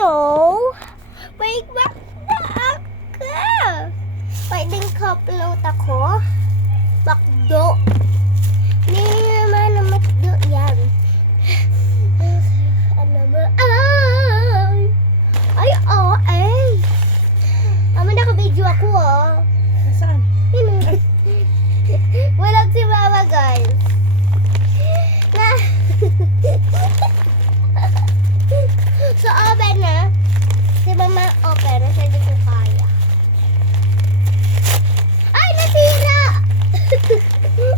So, wake back na ako. Pwedeng ka-upload ako. Bakdo. Hindi naman na makdo yan. Ano ba? Ay, oh, ay. Naka-video ako, oh. Saan? Walang si Mama, guys. So, open na. Si Mama open. Kasi hindi ko kaya. Ay, nasira!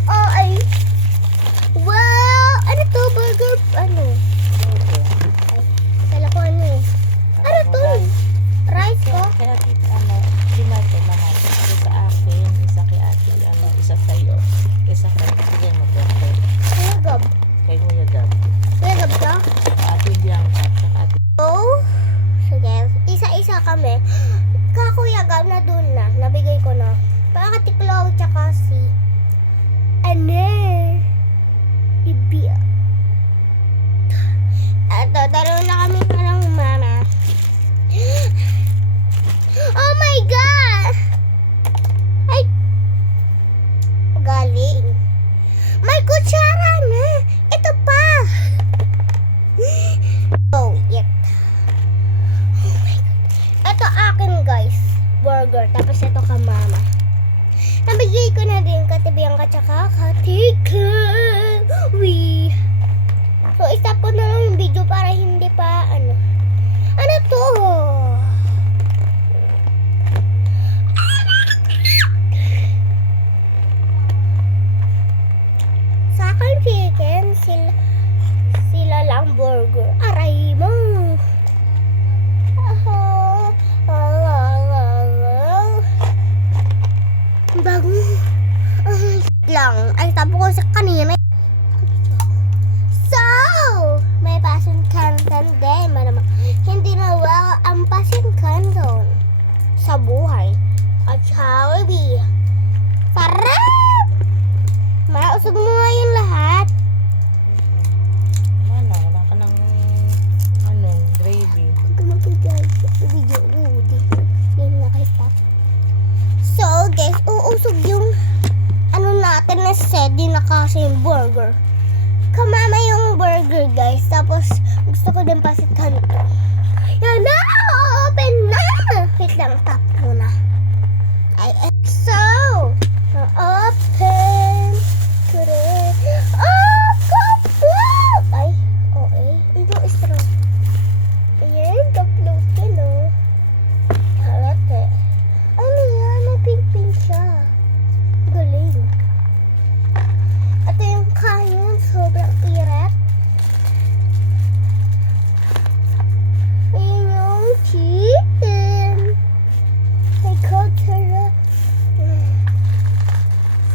Oh, ay. Wow! Ano to? Burger? Ano? Ay, kala ko ano eh. Ano to? Rice ko? Kaya lima ito lahat. Isa sa akin, isa kay ate, isa sa'yo. Isa kay mo to. Kuya Gab. Kay Kuya Gab. Kuya Gab to? Ate Bianca, tsaka ate. Sige, isa-isa kami. Kakuya Gab na dun na. Nabigay ko na. Pakatiklaw tsaka si Bibi. Eto, dalawa na kami parang mama. Oh my God! Ay! Galing. May kutsara na. Ito pa. Oh, yep. Oh my God. Ito akin, guys. Burger. Tapos ito ka, mama. Nabigay ko na din katibihan ka tsaka katikan. So, isa po na lang yung video para hindi pa, ano. Ano to? Sa akin chicken, sila lang burger. Aray mo. Bago. Lang. Ay, tapo ko sa kanina. So, may passion candle din. Hindi nawala ang passion candle sa buhay. At Jollibee. Sarap! Mausog mo nga yung lahat. Wala ka ng, gravy. Huwag ka mag-video. Video ko. Hindi nakita. So, guys, uusog yung natin na steady na kasi yung burger. Kamama yung burger, guys. Tapos, gusto ko din pasit kanto. Yan na! Open na! Wait lang, tap muna. Ay, so, open. Correct. Oh, kapload! Ay, okay. Ito is strong. Ayan, kapload din, oh. Halate. Ano yan? May pink-pink siya. Galing. Ito yung kanin. Sobrang irat. Ayan yung chicken. May culture.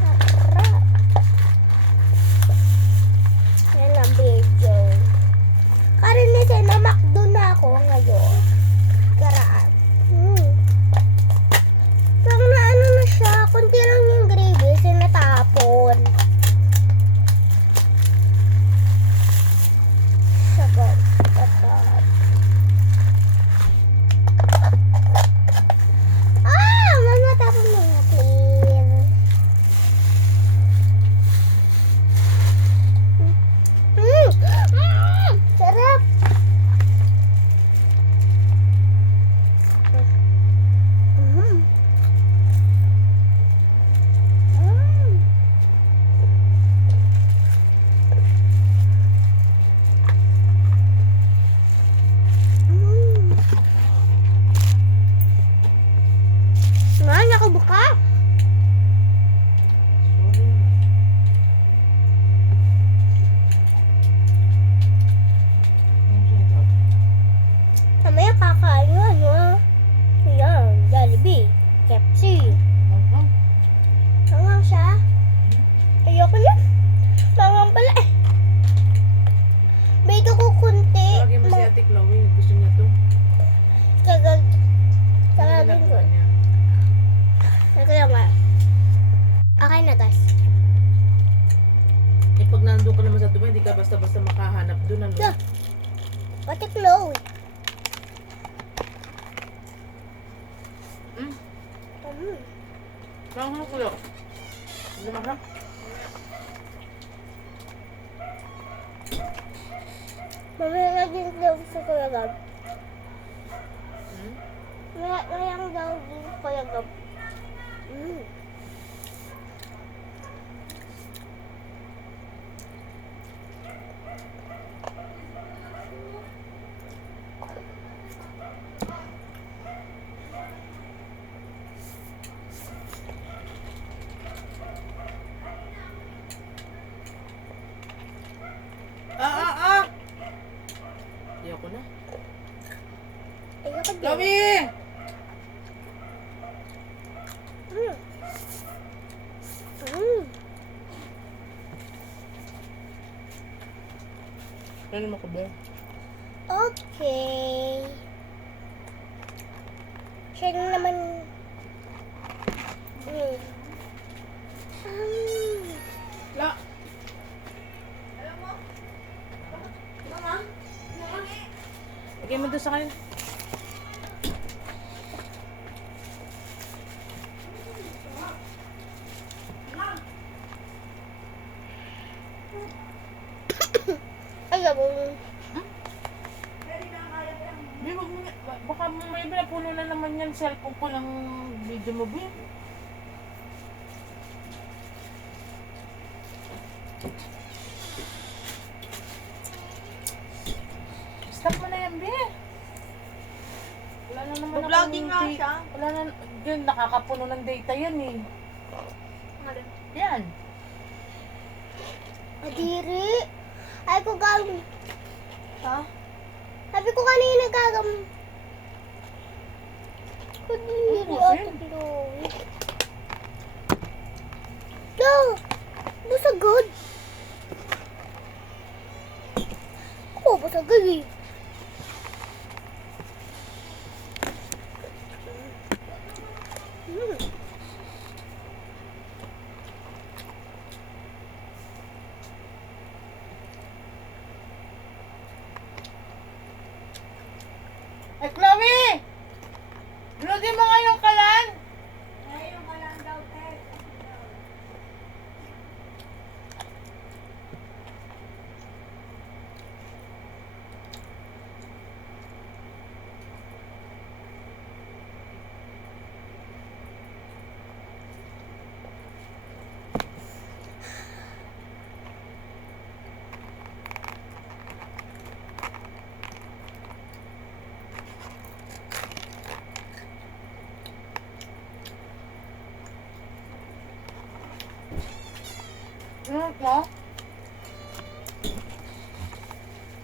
Sarap. Yan ang video. Karinisin na McDo na ako ngayon. Karaan. Lang na ano na siya. Kunti lang yung gravy. Sinatapon. Sagot. Sagot. Mama, tapon mo nga, please. Sarap. Man, ako buka. Mamaya kakain yun, ano? Yan, Jollibee, KFC. Hangang siya. Ayoko na. Hangang pala eh. Bito ko kunti. Lagi mo si Ate Chloe. Gusto niya to. Kagagin ko. Kaya nga. Okay na, guys. Pag nandun ka naman sa Dubai, hindi ka basta-basta makahanap dun, ano? Pati Chloe. Saan ko kuya? Hindi masarap. Mamaya din daw sa Kuya Gab. Hmm? Mamaya daw din sa Kuya Gab. Ayoko na. Ayoko din. Gabi! Mm. Mm. Ano mo ko ba? Okay. Siya na naman. La! Lagay mo doon sa kanin. Ay, gabo. Di, wag mo na. Baka may puno na naman yan. Cellphone ko ng video mo, Bi. Stop mo na yan, Bi. Wala na naman Vlogging nga siya. Wala na. Yun, nakakapuno ng data yan eh. Yan. Adiri. Ay ko gawin. Ha? Sabi ko kanina gagam. Kadiri Ubusin. ate Chloe. No! Busagod. Ako, busagod eh. Eh, Chloe! Lunin mo nga yung kalan! Ngayon ka lang daw, Ted. Ano mo?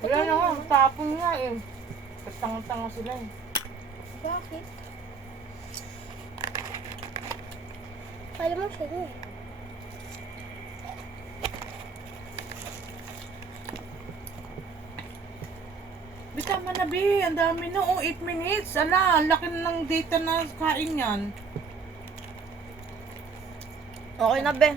Wala na nga, tapon nga eh. Katanga-tanga sila eh. Bakit? Alam mo siya eh. Bitama na, Bi. Ang dami na. Oh, 8 minutes. Ala, ang laki na ng data na kain yan. Okay na, be.